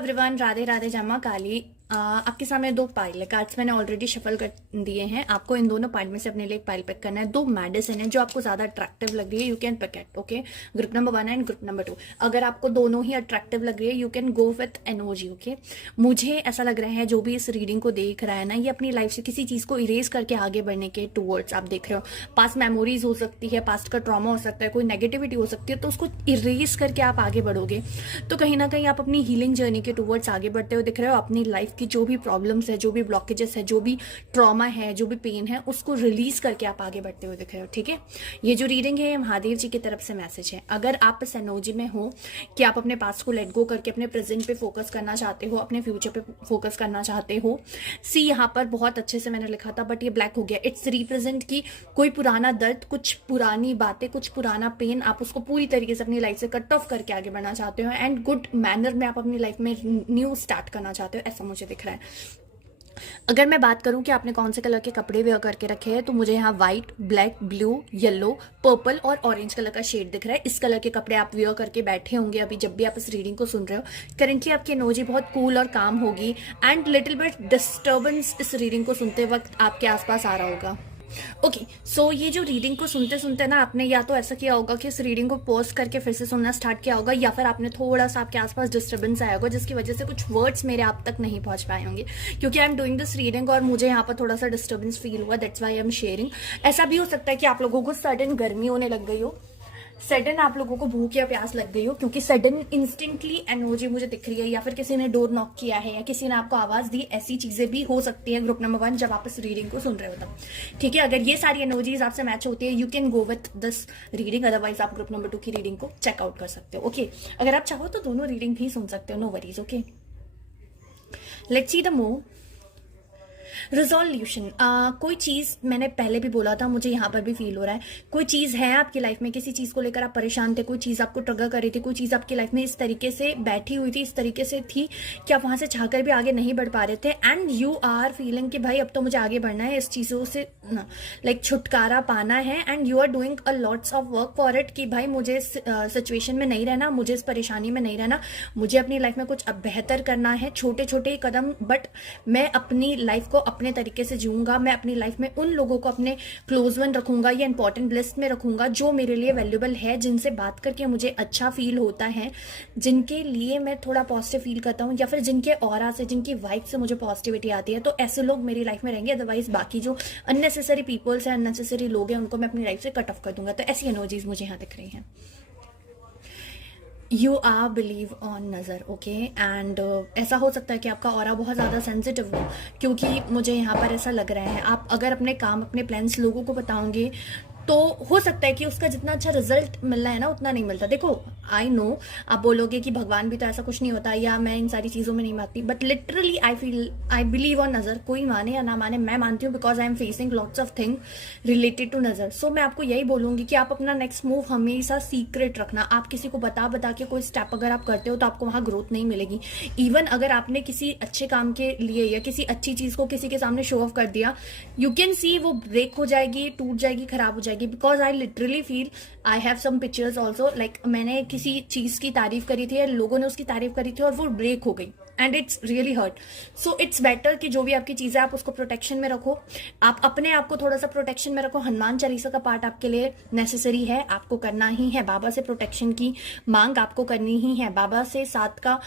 Everyone, Radhe Radhe जमा काली। आपके सामने दो पाइल है। कार्ड्स मैंने ऑलरेडी शफल कर दिए हैं। आपको इन दोनों पाइल में से अपने लिए एक पाइल पिक करना है। दो मेडिसिन है जो आपको ज्यादा अट्रैक्टिव लग रही है, you can pick it. Okay, group number 1 and group number 2। अगर आपको दोनों ही अट्रैक्टिव लग रही है, you can go with energy. Okay, मुझे ऐसा लग रहा है जो भी इस रीडिंग को देख रहा है ना, ये अपनी लाइफ से किसी चीज को इरेज करके आगे बढ़ने के टूवर्ड्स आप देख रहे हो। पास्ट मेमोरीज हो सकती है, पास्ट का ट्रॉमा हो सकता है, कोई नेगेटिविटी हो सकती है, तो उसको इरेज करके आप आगे बढ़ोगे। तो कहीं ना कहीं आप अपनी हीलिंग जर्नी के टूवर्ड्स आगे बढ़ते हुए दिख रहे हो। अपनी लाइफ की जो भी प्रॉब्लम्स है, जो भी ब्लॉकेजेस है, जो भी ट्रॉमा है, जो भी पेन है, उसको रिलीज करके आप आगे बढ़ते हुए दिख रहे हो। ठीक है, ये जो रीडिंग है महादेव जी की तरफ से मैसेज है। अगर आप इस एनर्जी में हो कि आप अपने पास्ट को लेट गो करके अपने प्रेजेंट पे फोकस करना चाहते हो, अपने फ्यूचर पे फोकस करना चाहते हो, सी यहाँ पर बहुत अच्छे से मैंने लिखा था बट ये ब्लैक हो गया। इट्स रिप्रेजेंट की कोई पुराना दर्द, कुछ पुरानी बातें, कुछ पुराना पेन, आप उसको पूरी तरीके से अपनी लाइफ से कट ऑफ करके आगे बढ़ना चाहते हो एंड गुड मैनर में आप अपनी लाइफ में न्यू स्टार्ट करना चाहते हो, ऐसा मुझे दिख रहा है। अगर मैं बात करूं कि आपने कौन से कलर के कपड़े वेयर करके रखे हैं, तो मुझे यहाँ white, black, blue, yellow, purple और ऑरेंज कलर का शेड दिख रहा है। इस कलर के कपड़े आप वेयर करके बैठे होंगे अभी जब भी आप इस रीडिंग को सुन रहे हो। करेंटली आपकी एनर्जी बहुत कूल और काम होगी एंड लिटिल बिट डिस्टर्बेंस इस रीडिंग को सुनते वक्त आपके आसपास आ रहा होगा। ओके, सो ये जो रीडिंग को सुनते सुनते ना, आपने या तो ऐसा किया होगा कि इस रीडिंग को पॉज करके फिर से सुनना स्टार्ट किया होगा, या फिर आपने थोड़ा सा आपके आसपास डिस्टर्बेंस आया होगा जिसकी वजह से कुछ वर्ड्स मेरे आप तक नहीं पहुंच पाए होंगे, क्योंकि I am doing this reading और मुझे यहाँ पर थोड़ा सा डिस्टर्बेंस फील हुआ, that's why I am sharing. ऐसा भी हो सकता है कि आप लोगों को सडन गर्मी होने लग गई हो, सडन आप लोगों को भूख या प्यास लग गई हो, क्योंकि सडन इंस्टेंटली एनर्जी मुझे दिख रही है, या फिर किसी ने डोर नॉक किया है या किसी ने आपको आवाज दी, ऐसी चीजें भी हो सकती है ग्रुप नंबर 1 जब आप इस रीडिंग को सुन रहे हो तब। ठीक है, अगर ये सारी एनर्जीज आपसे मैच होती है, you can go with this reading, otherwise आप ग्रुप नंबर 2 की रीडिंग को चेकआउट कर सकते हो। ओके, अगर आप चाहो तो दोनों रीडिंग भी सुन सकते हो, no worries. Okay, let's see the move. Resolution, कोई चीज मैंने पहले भी बोला था, मुझे यहाँ पर भी फील हो रहा है, कोई चीज है आपकी लाइफ में, किसी चीज को लेकर आप परेशान थे, कोई चीज आपको ट्रिगर कर रही थी, कोई चीज आपकी लाइफ में इस तरीके से बैठी हुई थी, इस तरीके से थी कि आप वहां से चाहकर भी आगे नहीं बढ़ पा रहे थे एंड यू आर फीलिंग कि भाई अब तो मुझे आगे बढ़ना है, इस चीजों से लाइक छुटकारा पाना है and you are doing a lots of work for it कि भाई मुझे इस सिचुएशन में नहीं रहना, मुझे इस परेशानी में नहीं रहना, मुझे अपनी लाइफ में कुछ अब बेहतर करना है। छोटे छोटे कदम, बट मैं अपनी लाइफ को अपने तरीके से जीऊंगा, मैं अपनी लाइफ में उन लोगों को अपने क्लोज वन रखूंगा या इंपॉर्टेंट लिस्ट में रखूंगा जो मेरे लिए वैल्यूएबल है, जिनसे बात करके मुझे अच्छा फील होता है, जिनके लिए मैं थोड़ा पॉजिटिव फील करता हूँ, या फिर जिनके ऑरा से, जिनकी वाइब से मुझे पॉजिटिविटी आती है, तो ऐसे लोग मेरी लाइफ में रहेंगे। अदरवाइज बाकी जो अननेसेसरी पीपल्स हैं, अननेसेसरी लोग हैं, उनको मैं अपनी लाइफ से कट ऑफ कर दूंगा। तो ऐसी एनर्जीज मुझे यहाँ दिख रही हैं। यू आर बिलीव ऑन नज़र। ओके, एंड ऐसा हो सकता है कि आपका ऑरा बहुत ज़्यादा सेंसिटिव हो, क्योंकि मुझे यहाँ पर ऐसा लग रहा है आप अगर अपने काम, अपने प्लान्स लोगों को बताओगे तो हो सकता है कि उसका जितना अच्छा रिजल्ट मिलना है ना उतना नहीं मिलता। देखो, आई नो आप बोलोगे कि भगवान भी तो ऐसा कुछ नहीं होता, या मैं इन सारी चीज़ों में नहीं मानती, but literally I believe on नज़र। कोई माने या ना माने, मैं मानती हूँ, because I am facing lots of thing related to नज़र। सो मैं आपको यही बोलूंगी कि आप अपना नेक्स्ट मूव हमेशा सीक्रेट रखना। आप किसी को बता के कोई स्टेप अगर आप करते हो तो आपको वहां ग्रोथ नहीं मिलेगी। इवन अगर आपने किसी अच्छे काम के लिए या किसी अच्छी चीज़ को किसी के सामने शो ऑफ कर दिया, यू कैन सी वो ब्रेक हो जाएगी, टूट जाएगी, खराब हो जाएगी। Because I literally feel, I have some pictures also, like मैंने किसी चीज की तारीफ करी थी, लोगों ने उसकी तारीफ करी थी और वो ब्रेक हो गई and it's really hurt. So it's better कि जो भी आपकी चीजें आप उसको प्रोटेक्शन में रखो, आप अपने आप को थोड़ा सा प्रोटेक्शन में रखो। हनुमान चालीसा का पार्ट आपके लिए नेसेसरी है, आपको करना ही है। बाबा से प्रोटेक्शन की मांग आपको करनी ही है, बाबा से साथ का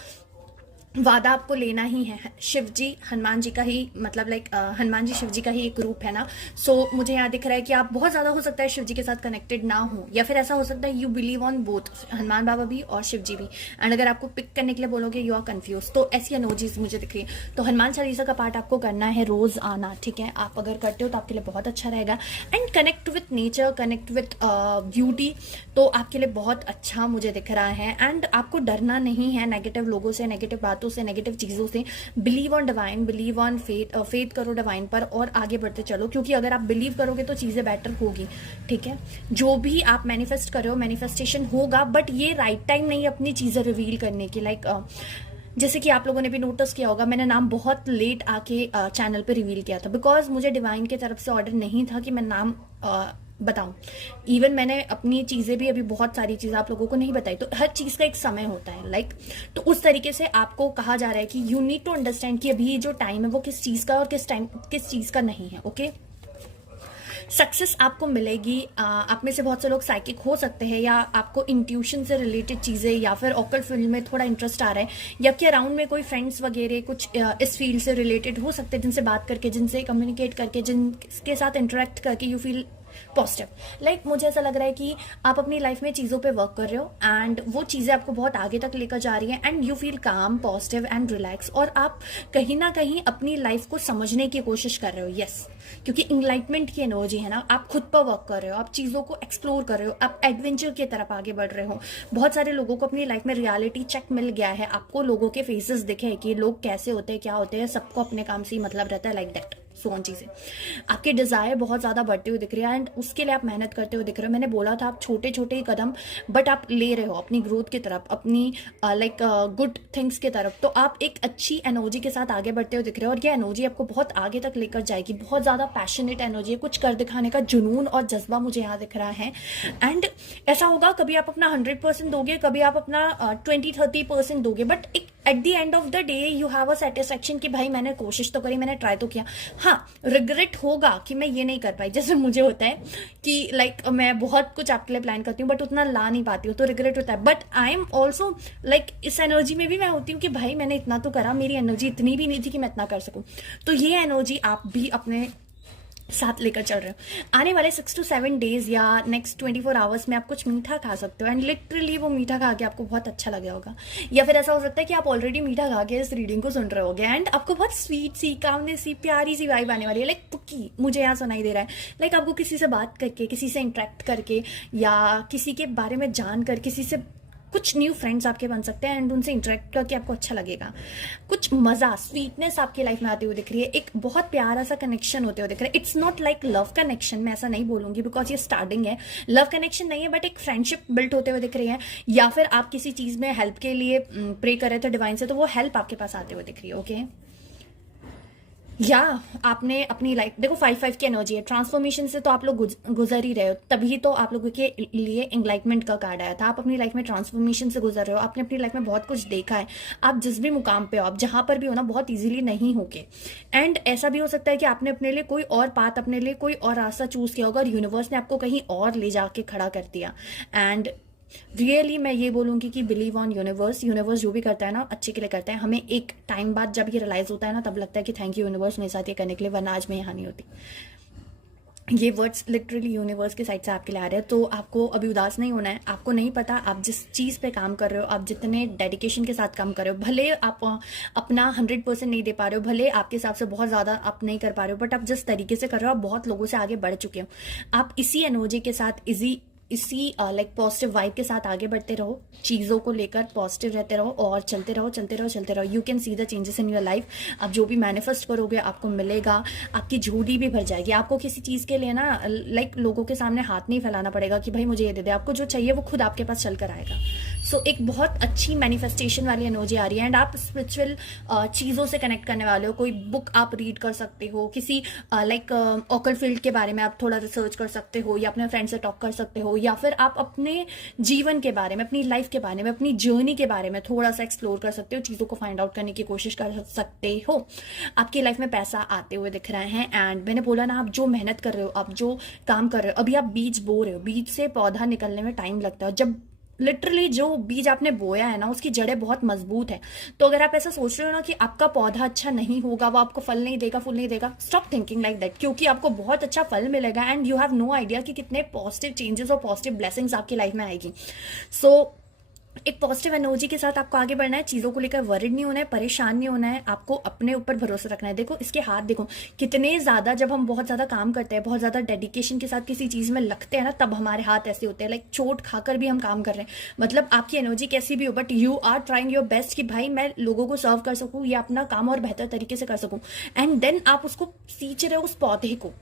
वादा आपको लेना ही है। शिव जी हनुमान जी का ही, मतलब लाइक हनुमान जी शिव जी का ही एक रूप है ना। सो मुझे यहाँ दिख रहा है कि आप बहुत ज्यादा हो सकता है शिव जी के साथ कनेक्टेड ना हो, या फिर ऐसा हो सकता है you believe on both, Hanuman Baba भी और शिव जी भी, एंड अगर आपको पिक करने के लिए बोलोगे यू आर कंफ्यूज। तो ऐसी एनर्जीज मुझे दिख रही है। तो हनुमान चालीसा का पार्ट आपको करना है, रोज आना। ठीक है, आप अगर करते हो तो आपके लिए बहुत अच्छा रहेगा and connect with nature, connect with beauty, तो आपके लिए बहुत अच्छा मुझे दिख रहा है। एंड आपको डरना नहीं है नेगेटिव लोगों से, नेगेटिव बातों से, नेगेटिव चीजों से। Believe on divine, believe on faith, faith करो डिवाइन पर और आगे बढ़ते चलो, क्योंकि अगर आप बिलीव करोगे तो चीजें बेटर होगी। ठीक है, जो भी आप मैनिफेस्ट कर रहे हो मैनिफेस्टेशन होगा, बट ये राइट टाइम नहीं अपनी चीजें रिवील करने की। लाइक जैसे कि आप लोगों ने भी नोटिस किया होगा, मैंने नाम बहुत लेट आके चैनल पे रिवील किया था, बिकॉज मुझे डिवाइन की तरफ से ऑर्डर नहीं था कि मैं नाम बताऊं, इवन मैंने अपनी चीजें भी अभी बहुत सारी चीजें आप लोगों को नहीं बताई, तो हर चीज का एक समय होता है लाइक तो उस तरीके से आपको कहा जा रहा है कि यू नीड टू अंडरस्टैंड कि अभी जो टाइम है वो किस चीज का और किस चीज का नहीं है। ओके, सक्सेस आपको मिलेगी। आप में से बहुत से लोग साइकिक हो सकते हैं, या आपको इंट्यूशन से रिलेटेड चीज़ें या फिर ऑकल्ट फील्ड में थोड़ा इंटरेस्ट आ रहा है, या आपके अराउंड में कोई फ्रेंड्स वगैरह कुछ इस फील्ड से रिलेटेड हो सकते हैं, जिनसे बात करके, जिनसे कम्युनिकेट करके, जिनके साथ इंटरेक्ट करके यू फील पॉजिटिव। लाइक मुझे ऐसा लग रहा है कि आप अपनी लाइफ में चीज़ों पे वर्क कर रहे हो एंड वो चीज़ें आपको बहुत आगे तक लेकर जा रही हैं एंड यू फील काम, पॉजिटिव एंड रिलैक्स, और आप कहीं ना कहीं अपनी लाइफ को समझने की कोशिश कर रहे हो। यस, क्योंकि इंलाइटमेंट की एनर्जी है ना, आप खुद पर वर्क कर रहे हो, आप चीज़ों को एक्सप्लोर कर रहे हो, आप एडवेंचर की तरफ आगे बढ़ रहे हो। बहुत सारे लोगों को अपनी लाइफ में रियलिटी चेक मिल गया है, आपको लोगों के फेसेस दिखे हैं कि लोग कैसे होते हैं, क्या होते हैं, सबको अपने काम से ही मतलब रहता है, लाइक दैट सोन चीज़ें। आपके डिजायर बहुत ज़्यादा बढ़ते हुए दिख रही है एंड उसके लिए आप मेहनत करते हुए दिख रहे हो। मैंने बोला था आप छोटे छोटे ही कदम बट आप ले रहे हो अपनी ग्रोथ की तरफ, अपनी लाइक गुड थिंग्स की तरफ। तो आप एक अच्छी एनर्जी के साथ आगे बढ़ते हुए दिख रहे हो और ये एनर्जी आपको बहुत आगे तक लेकर जाएगी। बहुत ज़्यादा पैशनेट एनर्जी है, कुछ कर दिखाने का जुनून और जज्बा मुझे यहाँ दिख रहा है। एंड ऐसा होगा कभी आप अपना 100% दोगे, कभी आप अपना 20-30% दोगे, बट एक at the end of the day you have a satisfaction कि भाई मैंने कोशिश तो करी, मैंने ट्राई तो किया। हाँ, रिग्रेट होगा कि मैं ये नहीं कर पाई, जैसे मुझे होता है कि लाइक मैं बहुत कुछ आपके लिए प्लान करती हूँ बट उतना ला नहीं पाती हूँ, तो रिग्रेट होता है। But I am also like इस एनर्जी में भी मैं होती हूँ कि भाई मैंने इतना तो करा, मेरी एनर्जी इतनी भी नहीं थी कि मैं इतना कर सकूँ। तो ये एनर्जी आप भी अपने साथ लेकर चल रहे हो। आने वाले 6 to 7 डेज या नेक्स्ट 24 आवर्स में आप कुछ मीठा खा सकते हो एंड लिटरली वो मीठा खा के आपको बहुत अच्छा लगे होगा। या फिर ऐसा हो सकता है कि आप ऑलरेडी मीठा खा के इस रीडिंग को सुन रहे होगे एंड आपको बहुत स्वीट सी, कामने सी, प्यारी सी वाइब आने वाली है, लाइक पुक्की मुझे यहाँ सुनाई दे रहा है। लाइक आपको किसी से बात करके, किसी से इंटरेक्ट करके, या किसी के बारे में जानकर, किसी से कुछ न्यू फ्रेंड्स आपके बन सकते हैं एंड उनसे इंटरेक्ट करके आपको अच्छा लगेगा। कुछ मजा, स्वीटनेस आपकी लाइफ में आती हुई दिख रही है, एक बहुत प्यारा सा कनेक्शन होते हुए दिख रहा है। It's not like love connection, मैं ऐसा नहीं बोलूंगी बिकॉज ये स्टार्टिंग है, लव कनेक्शन नहीं है, बट एक फ्रेंडशिप बिल्ट होते हुए दिख रही है। या फिर आप किसी चीज में हेल्प के लिए प्रे कर रहे थे डिवाइन से, तो वो हेल्प आपके पास आते हुए दिख रही है। ओके, या आपने अपनी लाइफ देखो 5-5 की एनर्जी है, ट्रांसफॉर्मेशन से तो आप लोग गुजर ही रहे हो, तभी तो आप लोगों के लिए एनलाइटमेंट का कार्ड आया था। आप अपनी लाइफ में ट्रांसफॉर्मेशन से गुजर रहे हो, आपने अपनी लाइफ में बहुत कुछ देखा है। आप जिस भी मुकाम पे हो, आप जहां पर भी हो ना, बहुत इजीली नहीं होके। एंड ऐसा भी हो सकता है कि आपने अपने लिए कोई और पाथ, अपने लिए कोई और रास्ता चूज किया होगा और यूनिवर्स ने आपको कहीं और ले जाके खड़ा कर दिया। एंड रियली मैं ये बोलूंगी कि बिलीव ऑन यूनिवर्स। यूनिवर्स जो भी करता है ना अच्छे के लिए करता है। हमें एक टाइम बाद जब ये रियलाइज होता है ना, तब लगता है कि थैंक यू यूनिवर्स मेरे साथ ये करने के लिए, वरना आज मैं यहाँ नहीं होती। ये वर्ड्स लिटरली यूनिवर्स के साइड से आपके लिए आ रहे हैं, तो आपको अभी उदास नहीं होना है। आपको नहीं पता आप जिस चीज़ पे काम कर रहे हो, आप जितने डेडिकेशन के साथ काम कर रहे हो, भले आप अपना 100% नहीं दे पा रहे हो, भले आपके हिसाब से बहुत ज़्यादा आप नहीं कर पा रहे हो, बट आप जिस तरीके से कर रहे हो, आप बहुत लोगों से आगे बढ़ चुके हो। आप इसी एनर्जी के साथ, इसी लाइक पॉजिटिव वाइब के साथ आगे बढ़ते रहो, चीज़ों को लेकर पॉजिटिव रहते रहो और चलते रहो, चलते रहो, चलते रहो। You can see the changes in your life. आप जो भी मैनिफेस्ट करोगे आपको मिलेगा, आपकी झोली भी भर जाएगी। आपको किसी चीज़ के लिए ना लाइक लोगों के सामने हाथ नहीं फैलाना पड़ेगा कि भाई मुझे ये दे दे। आपको जो चाहिए वो खुद आपके पास चल कर आएगा। सो एक बहुत अच्छी मैनिफेस्टेशन वाली एनर्जी आ रही है एंड आप स्पिरिचुअल चीज़ों से कनेक्ट करने वाले हो। कोई बुक आप रीड कर सकते हो, किसी लाइक ऑकल्ट फील्ड के बारे में आप थोड़ा रिसर्च कर सकते हो, या अपने फ्रेंड से टॉक कर सकते हो, या फिर आप अपने जीवन के बारे में, अपनी लाइफ के बारे में, अपनी जर्नी के बारे में थोड़ा सा एक्सप्लोर कर सकते हो, चीज़ों को फाइंड आउट करने की कोशिश कर सकते हो। आपकी लाइफ में पैसा आते हुए दिख रहे हैं एंड मैंने बोला ना, आप जो मेहनत कर रहे हो, आप जो काम कर रहे हो, अभी आप बीज बो रहे हो, बीज से पौधा निकलने में टाइम लगता है। जब लिटरली जो बीज आपने बोया है ना, उसकी जड़ें बहुत मजबूत है। तो अगर आप ऐसा सोच रहे हो ना कि आपका पौधा अच्छा नहीं होगा, वो आपको फल नहीं देगा, फूल नहीं देगा, स्टॉप थिंकिंग लाइक दैट, क्योंकि आपको बहुत अच्छा फल मिलेगा and you have no idea कि कितने पॉजिटिव चेंजेस और पॉजिटिव ब्लेसिंग्स आपकी लाइफ में आएगी। सो एक पॉजिटिव एनर्जी के साथ आपको आगे बढ़ना है, चीज़ों को लेकर वरिड नहीं होना है, परेशान नहीं होना है, आपको अपने ऊपर भरोसा रखना है। देखो इसके हाथ देखो कितने ज़्यादा, जब हम बहुत ज़्यादा काम करते हैं, बहुत ज़्यादा डेडिकेशन के साथ किसी चीज़ में लगते हैं ना, तब हमारे हाथ ऐसे होते हैं लाइक चोट खाकर भी हम काम कर रहे हैं। मतलब आपकी एनर्जी कैसी भी हो, but you are trying your best कि भाई मैं लोगों को सर्व कर सकूँ या अपना काम और बेहतर तरीके से कर सकूँ। एंड देन आप उसको सींच रहे हो उस पौधे को,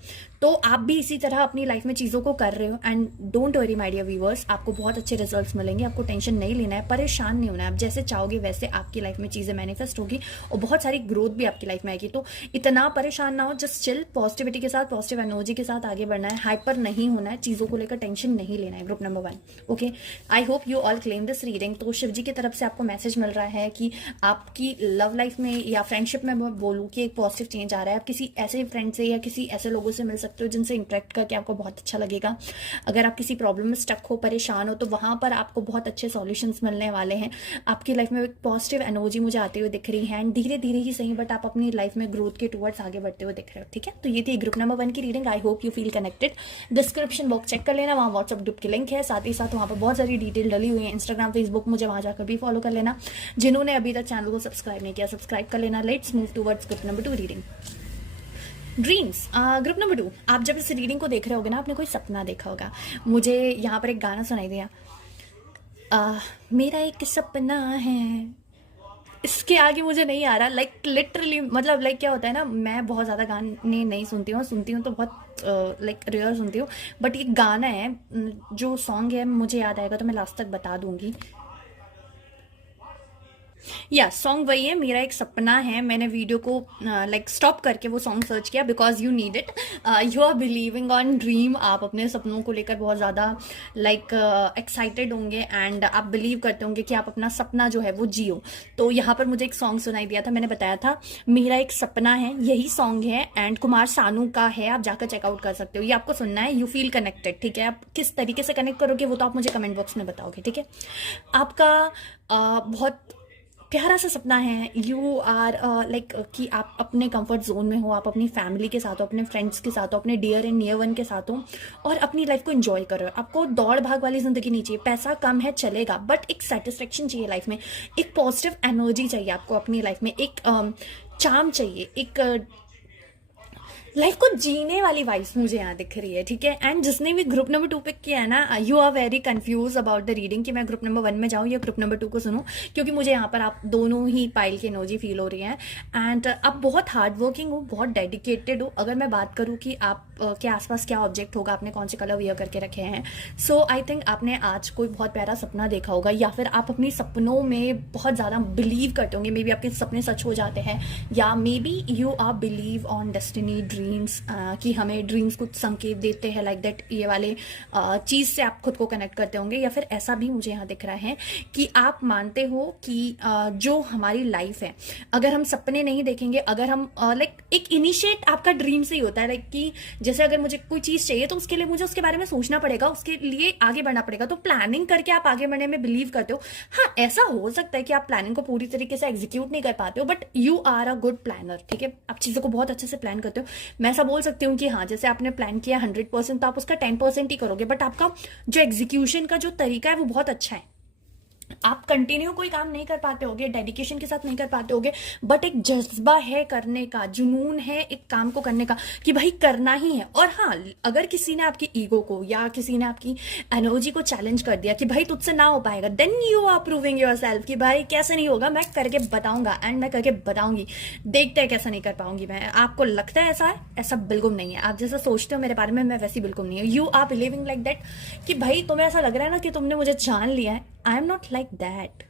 तो आप भी इसी तरह अपनी लाइफ में चीज़ों को कर रहे हो। And don't worry my dear viewers, आपको बहुत अच्छे रिजल्ट्स मिलेंगे, आपको टेंशन नहीं लेना है, परेशान नहीं होना है। आप जैसे चाहोगे वैसे आपकी लाइफ में चीज़ें मैनिफेस्ट होगी और बहुत सारी ग्रोथ भी आपकी लाइफ में आएगी। तो इतना परेशान ना हो, जस्ट चिल, पॉजिटिविटी के साथ, पॉजिटिव एनर्जी के साथ आगे बढ़ना है, हाइपर नहीं होना है, चीज़ों को लेकर टेंशन नहीं लेना है। Group number 1, okay. I hope you all claim this reading. तो शिव जी की तरफ से आपको मैसेज मिल रहा है कि आपकी लव लाइफ में या फ्रेंडशिप में मैं बोलूँ कि एक पॉजिटिव चेंज आ रहा है। आप किसी ऐसे फ्रेंड से या किसी ऐसे लोगों से मिल सकते हो जिनसे इंटरेक्ट करके आपको बहुत अच्छा लगेगा। अगर आप किसी प्रॉब्लम में स्टक हो, परेशान हो, तो वहां पर आपको बहुत अच्छे सॉल्यूशंस मिलने वाले हैं। आपकी लाइफ में एक पॉजिटिव एनर्जी मुझे आते हुए दिख रही है एंड धीरे धीरे ही सही बट आप अपनी लाइफ में ग्रोथ के टुवर्ड्स आगे बढ़ते हुए दिख रहे हो, ठीक है। तो ये थी ग्रुप नंबर 1 की रीडिंग। I hope you feel connected. Description box check कर लेना, वहाँ व्हाट्सअप ग्रुप की लिंक है, साथ ही साथ वहाँ पर बहुत सारी डिटेल डली हुई है। इंस्टाग्राम, फेसबुक, मुझे वहाँ जाकर भी फॉलो कर लेना। जिन्होंने अभी तक चैनल को सब्सक्राइब नहीं किया, सब्सक्राइब कर लेना। Let's move towards group number 2 reading. Dreams, group number 2। आप जब इस रीडिंग को देख रहे होगे ना, आपने कोई सपना देखा होगा। मुझे यहाँ पर एक गाना सुनाई दिया, मेरा एक सपना है। इसके आगे मुझे नहीं आ रहा, लाइक लिटरली, मतलब लाइक क्या होता है ना, मैं बहुत ज़्यादा गाने नहीं सुनती हूँ तो बहुत लाइक रेयर सुनती हूँ। बट ये गाना है, जो सॉन्ग है मुझे याद आएगा तो मैं लास्ट तक बता दूंगी। या सॉन्ग वही है, मेरा एक सपना है। मैंने वीडियो को लाइक स्टॉप करके वो सॉन्ग सर्च किया because you need it. You are believing on dream. आप अपने सपनों को लेकर बहुत ज़्यादा लाइक एक्साइटेड होंगे एंड आप बिलीव करते होंगे कि आप अपना सपना जो है वो जियो। तो यहाँ पर मुझे एक सॉन्ग सुनाई दिया था, मैंने बताया था मेरा एक सपना है, यही सॉन्ग है एंड कुमार सानू का है। आप जाकर चेकआउट कर सकते हो, ये आपको सुनना है। यू फील कनेक्टेड, ठीक है। आप किस तरीके से कनेक्ट करोगे वो तो आप मुझे कमेंट बॉक्स में बताओगे, ठीक है। आपका बहुत प्यारा सा सपना है। यू आर लाइक कि आप अपने कंफर्ट जोन में हो, आप अपनी फैमिली के साथ हो, अपने फ्रेंड्स के साथ हो, अपने डियर एंड नियर वन के साथ हो और अपनी लाइफ को एंजॉय करो। आपको दौड़ भाग वाली जिंदगी नहीं चाहिए। पैसा कम है चलेगा बट एक सेटिस्फेक्शन चाहिए लाइफ में, एक पॉजिटिव एनर्जी चाहिए आपको अपनी लाइफ में, एक चार्म चाहिए, एक लाइफ को जीने वाली वाइब्स मुझे यहाँ दिख रही है, ठीक है। एंड जिसने भी ग्रुप नंबर 2 पिक किया है ना, you are very confuse about the reading कि मैं ग्रुप नंबर 1 में जाऊँ या ग्रुप नंबर 2 को सुनूं, क्योंकि मुझे यहाँ पर आप दोनों ही पाइल की एनर्जी फील हो रही है एंड आप बहुत हार्ड वर्किंग हो, बहुत डेडिकेटेड हो। अगर मैं बात करूँ कि आप के आसपास क्या ऑब्जेक्ट होगा, आपने कौन से कलर वियर करके रखे हैं, सो आई थिंक आपने आज कोई बहुत प्यारा सपना देखा होगा या फिर आप अपनी सपनों में बहुत ज़्यादा बिलीव करते होंगे। मे बी आपके सपने सच हो जाते हैं या maybe you are believe on destiny, dreams, कि हमें ड्रीम्स कुछ संकेत देते हैं लाइक दैट। ये वाले चीज़ से आप खुद को कनेक्ट करते होंगे या फिर ऐसा भी मुझे यहाँ दिख रहा है कि आप मानते हो कि जो हमारी लाइफ है, अगर हम सपने नहीं देखेंगे, अगर हम लाइक एक इनिशिएट आपका ड्रीम से ही होता है। लाइक कि जैसे अगर मुझे कोई चीज़ चाहिए तो उसके लिए मुझे उसके बारे में सोचना पड़ेगा, उसके लिए आगे बढ़ना पड़ेगा। तो प्लानिंग करके आप आगे बढ़ने में बिलीव करते हो। हाँ, ऐसा हो सकता है कि आप प्लानिंग को पूरी तरीके से एग्जीक्यूट नहीं कर पाते हो but you are a good planner, ठीक है। आप चीज़ों को बहुत अच्छे से प्लान करते हो। मैं ऐसा बोल सकती हूँ कि हाँ, जैसे आपने प्लान किया 100% तो आप उसका 10% ही करोगे बट आपका जो एग्जीक्यूशन का जो तरीका है वो बहुत अच्छा है। आप कंटिन्यू कोई काम नहीं कर पाते होगे, डेडिकेशन के साथ नहीं कर पाते होगे बट एक जज्बा है करने का, जुनून है एक काम को करने का कि भाई करना ही है। और हाँ, अगर किसी ने आपकी ईगो को या किसी ने आपकी एनर्जी को चैलेंज कर दिया कि भाई तुझसे ना हो पाएगा, then you are proving yourself कि भाई कैसे नहीं होगा, मैं करके बताऊंगा एंड मैं करके बताऊंगी, देखते हैं कैसा नहीं कर पाऊंगी मैं। आपको लगता है ऐसा है? ऐसा बिल्कुल नहीं है। आप जैसा सोचते हो मेरे बारे में, मैं वैसी बिल्कुल नहीं है। You are believing like that कि भाई तुम्हें ऐसा लग रहा है ना कि तुमने मुझे जान लिया है। I am not like that.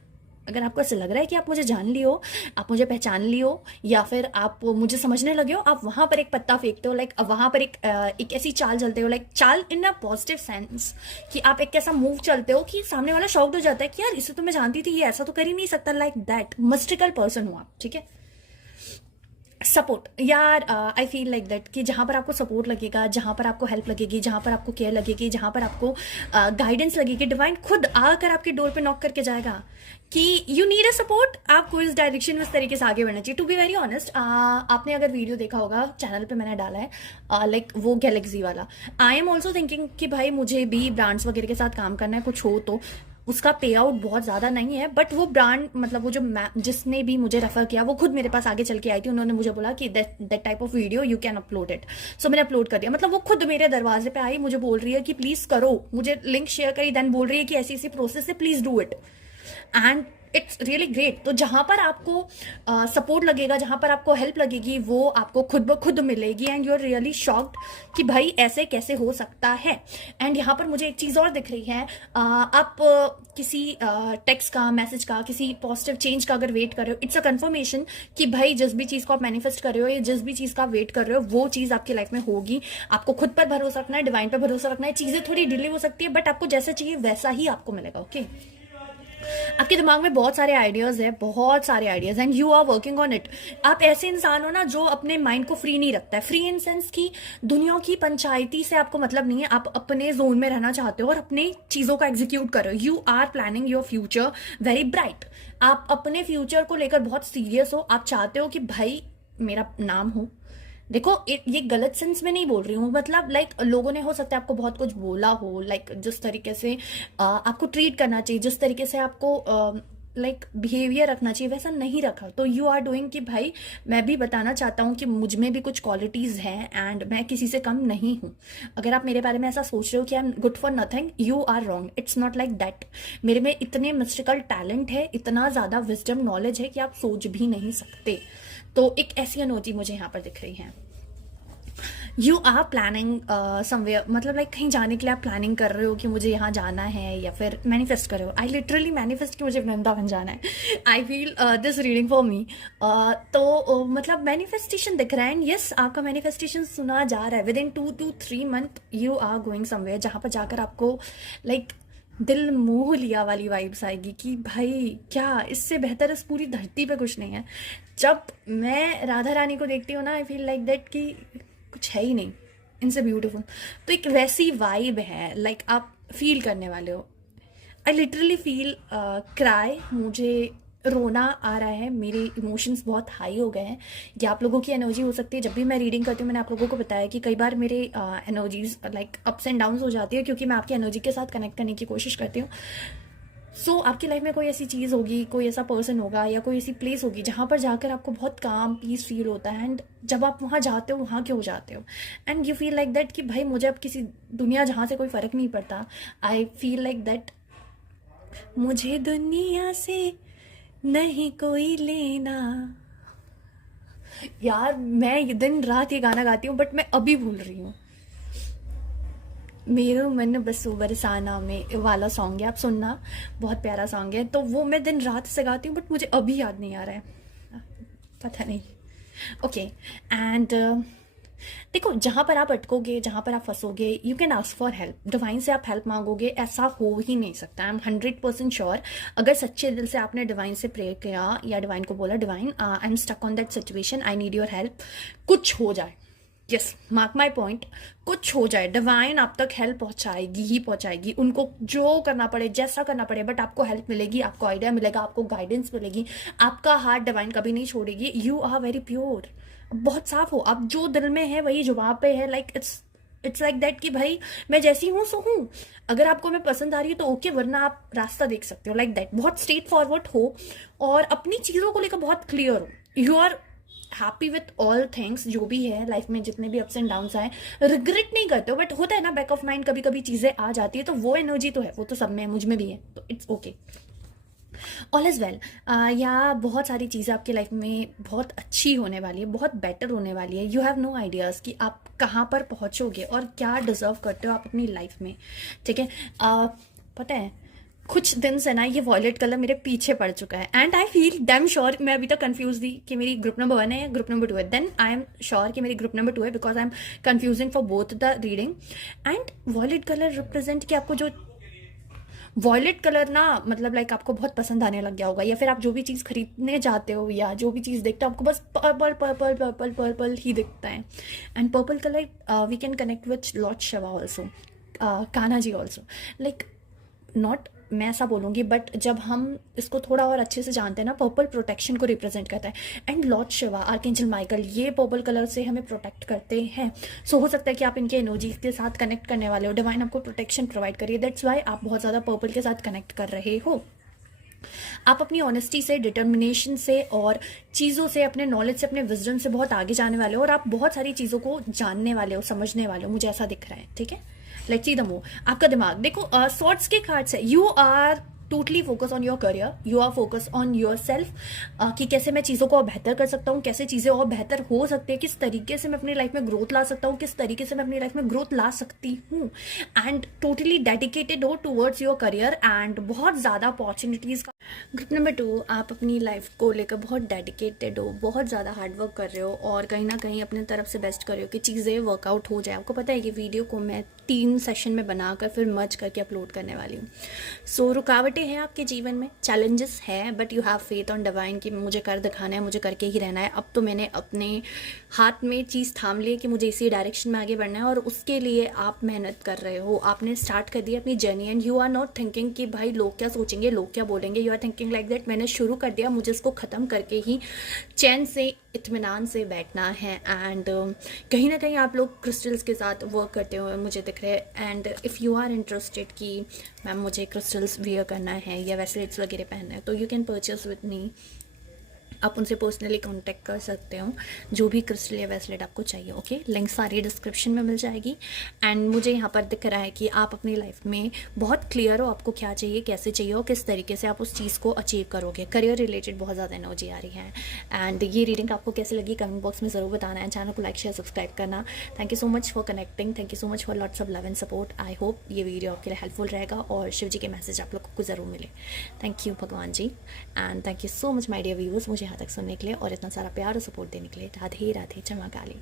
अगर आपको ऐसा लग रहा है कि आप मुझे जान लियो, आप मुझे पहचान लियो या फिर आप मुझे समझने लगे हो, आप वहां पर एक पत्ता फेंकते हो, लाइक वहां पर एक ऐसी चाल चलते हो, लाइक चाल इन अ पॉजिटिव सेंस कि आप एक ऐसा मूव चलते हो कि सामने वाला शॉक्ड हो जाता है कि यार इसे तो मैं जानती थी, ये ऐसा तो कर ही नहीं सकता। लाइक दैट मिस्टिकल पर्सन हो आप, ठीक है। सपोर्ट, यार आई फील लाइक दैट कि जहाँ पर आपको सपोर्ट लगेगा, जहाँ पर आपको हेल्प लगेगी, जहाँ पर आपको केयर लगेगी, जहाँ पर आपको गाइडेंस लगेगी, डिवाइन खुद आकर आपके डोर पे नॉक करके जाएगा कि यू नीड अ सपोर्ट। आपको इस डायरेक्शन में इस तरीके से आगे बढ़ना चाहिए। टू बी वेरी ऑनेस्ट, आपने अगर वीडियो देखा होगा चैनल पे मैंने डाला है लाइक वो गैलेक्सी वाला, आई एम ऑल्सो थिंकिंग कि भाई मुझे भी ब्रांड्स वगैरह के साथ काम करना है, कुछ हो तो उसका पे आउट बहुत ज़्यादा नहीं है बट वो ब्रांड, मतलब वो जो जिसने भी मुझे रेफर किया वो खुद मेरे पास आगे चल के आई थी। उन्होंने मुझे बोला कि that type of video you can upload it. So मैंने अपलोड कर दिया। मतलब वो खुद मेरे दरवाजे पे आई, मुझे बोल रही है कि प्लीज़ करो, मुझे लिंक शेयर करी, देन बोल रही है कि ऐसी ऐसी प्रोसेस है, please do it. And it's really great. तो जहां पर आपको सपोर्ट लगेगा, जहां पर आपको हेल्प लगेगी, वो आपको खुद ब खुद मिलेगी and you are really shocked कि भाई ऐसे कैसे हो सकता है। एंड यहाँ पर मुझे एक चीज और दिख रही है, आप किसी टेक्स्ट का, मैसेज का, किसी पॉजिटिव चेंज का अगर वेट कर रहे हो, इट्स अ कंफर्मेशन कि भाई जिस भी चीज को आप मैनिफेस्ट कर रहे हो या जिस भी चीज का वेट कर रहे हो वो चीज आपकी लाइफ में होगी। आपको खुद पर भरोसा रखना है, डिवाइन पर भरोसा रखना है। चीजें थोड़ी डिले हो सकती है बट आपको जैसा चाहिए वैसा ही आपको मिलेगा। ओके, आपके दिमाग में बहुत सारे आइडियाज है, बहुत सारे ideas, and you are working on it. आप ऐसे इंसान हो ना जो अपने माइंड को फ्री नहीं रखता है। फ्री इन सेंस की दुनिया की पंचायती से आपको मतलब नहीं है, आप अपने जोन में रहना चाहते हो और अपने चीजों का एग्जीक्यूट करो। You are planning your future very bright. आप अपने फ्यूचर को लेकर बहुत सीरियस हो। आप चाहते हो कि भाई मेरा नाम हो। देखो ये गलत सेंस में नहीं बोल रही हूँ, मतलब लाइक लोगों ने हो सकता है आपको बहुत कुछ बोला हो, लाइक जिस तरीके से आपको ट्रीट करना चाहिए, जिस तरीके से आपको लाइक बिहेवियर रखना चाहिए, वैसा नहीं रखा। तो यू आर डूइंग कि भाई मैं भी बताना चाहता हूँ कि मुझ में भी कुछ क्वालिटीज हैं एंड मैं किसी से कम नहीं हूँ। अगर आप मेरे बारे में ऐसा सोच रहे हो कि I am good for nothing, you are wrong. It's not like that. मेरे में इतने मिस्टिकल टैलेंट है, इतना ज्यादा विजडम नॉलेज है कि आप सोच भी नहीं सकते। तो एक ऐसी एनर्जी मुझे यहाँ पर दिख रही है। यू आर प्लानिंग समवेयर, मतलब लाइक कहीं जाने के लिए आप प्लानिंग कर रहे हो कि मुझे यहाँ जाना है, या फिर मैनिफेस्ट कर रहे हो। आई लिटरली मैनिफेस्ट कि मुझे वृंदावन जाना है। I feel this reading for me. तो मतलब मैनिफेस्टेशन दिख रहा है एंड यस, आपका मैनिफेस्टेशन सुना जा रहा है। Within 2 to 3 month you are going somewhere, जहाँ पर जाकर आपको लाइक दिल मोह लिया वाली वाइब्स आएगी कि भाई क्या इससे बेहतर इस पूरी धरती पे कुछ नहीं है। जब मैं राधा रानी को देखती हूँ ना, आई फील लाइक दैट कि कुछ है ही नहीं इनसे ब्यूटीफुल। तो एक वैसी वाइब है, लाइक आप फील करने वाले हो। आई लिटरली फील क्राई, मुझे रोना आ रहा है, मेरे इमोशंस बहुत हाई हो गए हैं। ये आप लोगों की एनर्जी हो सकती है। जब भी मैं रीडिंग करती हूँ, मैंने आप लोगों को बताया कि कई बार मेरे energies like ups and downs हो जाती है, क्योंकि मैं आपकी एनर्जी के साथ कनेक्ट करने की कोशिश करती हूँ। सो आपकी लाइफ में कोई ऐसी चीज़ होगी, कोई ऐसा पर्सन होगा या कोई ऐसी प्लेस होगी जहाँ पर जाकर आपको बहुत काम पीस फील होता है। एंड जब आप वहाँ जाते हो, वहाँ क्यों जाते हो, and you feel like that कि भाई मुझे अब किसी दुनिया जहाँ से कोई फ़र्क नहीं पड़ता। आई फील लाइक दैट मुझे दुनिया से नहीं कोई लेना। यार मैं ये दिन रात ये गाना गाती हूँ बट मैं अभी भूल रही हूँ। मेरो मन बसो बरसाना में वाला सॉन्ग है, आप सुनना, बहुत प्यारा सॉन्ग है। तो वो मैं दिन रात से गाती हूँ बट मुझे अभी याद नहीं आ रहा है, पता नहीं। ओके एंड देखो, जहाँ पर आप अटकोगे, जहाँ पर आप फंसोगे, you can ask for help. Divine से आप हेल्प मांगोगे, ऐसा हो ही नहीं सकता। I am 100% sure. अगर सच्चे दिल से आपने डिवाइन से प्रे किया या डिवाइन को बोला divine I am stuck on that situation, I need your help, कुछ हो जाए, यस मार्क माई पॉइंट, कुछ हो जाए, डिवाइन आप तक हेल्प पहुंचाएगी ही पहुंचाएगी। उनको जो करना पड़े, जैसा करना पड़े, बट आपको हेल्प मिलेगी, आपको आइडिया मिलेगा, आपको गाइडेंस मिलेगी। आपका हाथ डिवाइन कभी नहीं छोड़ेगी। यू आर वेरी प्योर, बहुत साफ हो आप, जो दिल में है वही जुबान पे है। लाइक इट्स लाइक दैट कि भाई मैं जैसी हूँ सो हूँ। अगर आपको मैं पसंद आ रही है तो ओके, वरना आप रास्ता देख सकते हो। लाइक दैट, बहुत स्ट्रेट फॉरवर्ड हो और अपनी चीजों को लेकर बहुत क्लियर हो। You are happy with all things, जो भी है लाइफ में, जितने भी अप्स एंड डाउन्स आए, रिग्रेट नहीं करते हो। बट होता है ना, बैक ऑफ माइंड कभी कभी चीजें आ जाती है, तो वो एनर्जी तो है, वो तो सब में है, मुझ में भी है, तो it's okay, all is well. या बहुत सारी चीज़ें आपकी लाइफ में बहुत अच्छी होने वाली है, बहुत बेटर होने वाली है। यू हैव नो आइडियाज़ कि आप कहाँ पर पहुँचोगे और क्या डिजर्व करते हो आप अपनी लाइफ में, ठीक है। पता है कुछ दिन से ना ये वॉयलेट कलर मेरे पीछे पड़ चुका है and I feel damn sure, मैं अभी तक कंफ्यूज थी कि मेरी ग्रुप नंबर 1 है या ग्रुप नंबर 2 है। देन आई एम श्योर कि मेरी ग्रुप नंबर 2 है, because I am confusing for both the reading. And violet colour represent कि आपको जो वॉयलेट कलर ना, मतलब लाइक आपको बहुत पसंद आने लग गया होगा, या फिर आप जो भी चीज़ खरीदने जाते हो या जो भी चीज़ देखते हो आपको बस पर्पल पर्पल पर्पल पर्पल ही दिखता है। And purple colour we can connect with lord Shiva also, Kanha ji also. Like not मैं ऐसा बोलूँगी, बट जब हम इसको थोड़ा और अच्छे से जानते हैं ना, पर्पल प्रोटेक्शन को रिप्रेजेंट करता है। And Lord Shiva, archangel Michael, ये पर्पल कलर से हमें प्रोटेक्ट करते हैं। सो हो सकता है कि आप इनके एनर्जी के साथ कनेक्ट करने वाले हो, डिवाइन आपको प्रोटेक्शन प्रोवाइड करिए, दैट्स वाई आप बहुत ज़्यादा पर्पल के साथ कनेक्ट कर रहे हो। आप अपनी ऑनेस्टी से, डिटर्मिनेशन से और चीज़ों से, अपने नॉलेज से, अपने विजडम से बहुत आगे जाने वाले हो और आप बहुत सारी चीज़ों को जानने वाले हो, समझने वाले हो, मुझे ऐसा दिख रहा है, ठीक है। Let's see the move. आपका दिमाग देखो, सॉर्ड्स के कार्ड्स है, you are totally focus on your career, you are focus on your self कि कैसे मैं चीज़ों को और बेहतर कर सकता हूँ, कैसे चीज़ें और बेहतर हो सकती है, किस तरीके से मैं अपनी लाइफ में ग्रोथ ला सकता हूँ, किस तरीके से मैं अपनी लाइफ में ग्रोथ ला सकती हूँ, एंड टोटली डेडिकेटेड हो टूवर्ड्स योर करियर एंड बहुत ज़्यादा अपॉर्चुनिटीज़ का। ग्रुप नंबर 2, आप अपनी लाइफ को लेकर बहुत डेडिकेटेड हो, बहुत ज़्यादा हार्डवर्क कर रहे हो और कहीं ना कहीं अपने तरफ से बेस्ट कर रहे हो कि चीज़ें वर्कआउट हो जाए। आपको पता है कि वीडियो को मैं 3 सेशन में बनाकर फिर मर्ज करके अपलोड करने वाली हूँ। सो रुकावटें हैं आपके जीवन में, चैलेंजेस हैं, but you have faith on divine कि मुझे कर दिखाना है, मुझे करके ही रहना है। अब तो मैंने अपने हाथ में चीज़ थाम ली कि मुझे इसी डायरेक्शन में आगे बढ़ना है और उसके लिए आप मेहनत कर रहे हो। आपने स्टार्ट कर दिया अपनी journey and you are not thinking कि भाई लोग क्या सोचेंगे, लोग क्या बोलेंगे। You are thinking like that मैंने शुरू कर दिया, मुझे इसको ख़त्म करके ही चैन से इत्मीनान से बैठना है। एंड कहीं ना कहीं आप लोग क्रिस्टल्स के साथ वर्क करते हुए मुझे दिख रहे हैं। And if you are interested कि मैम मुझे क्रिस्टल्स वेयर करना है या ब्रेसलेट्स वगैरह पहनना है, तो you can purchase with me. आप उनसे पर्सनली कांटेक्ट कर सकते हो जो भी क्रिस्टल या ब्रेसलेट आपको चाहिए। ओके, लिंक सारी डिस्क्रिप्शन में मिल जाएगी। एंड मुझे यहाँ पर दिख रहा है कि आप अपनी लाइफ में बहुत क्लियर हो आपको क्या चाहिए, कैसे चाहिए और किस तरीके से आप उस चीज़ को अचीव करोगे। करियर रिलेटेड बहुत ज़्यादा एनर्जी आ रही है। एंड ये रीडिंग आपको कैसी लगी कमेंट बॉक्स में ज़रूर बताना है। चैनल को लाइक शेयर सब्सक्राइब करना। Thank you so much for connecting, thank you so much for lots of love and support. I hope ये वीडियो आपके लिए हेल्पफुल रहेगा और शिव जी के मैसेज आप लोग को ज़रूर मिले। थैंक यू भगवान जी and thank you so much my dear viewers मुझे यहाँ तक सुनने के लिए और इतना सारा प्यार और सपोर्ट देने के लिए। राधे राधे, जमा काली।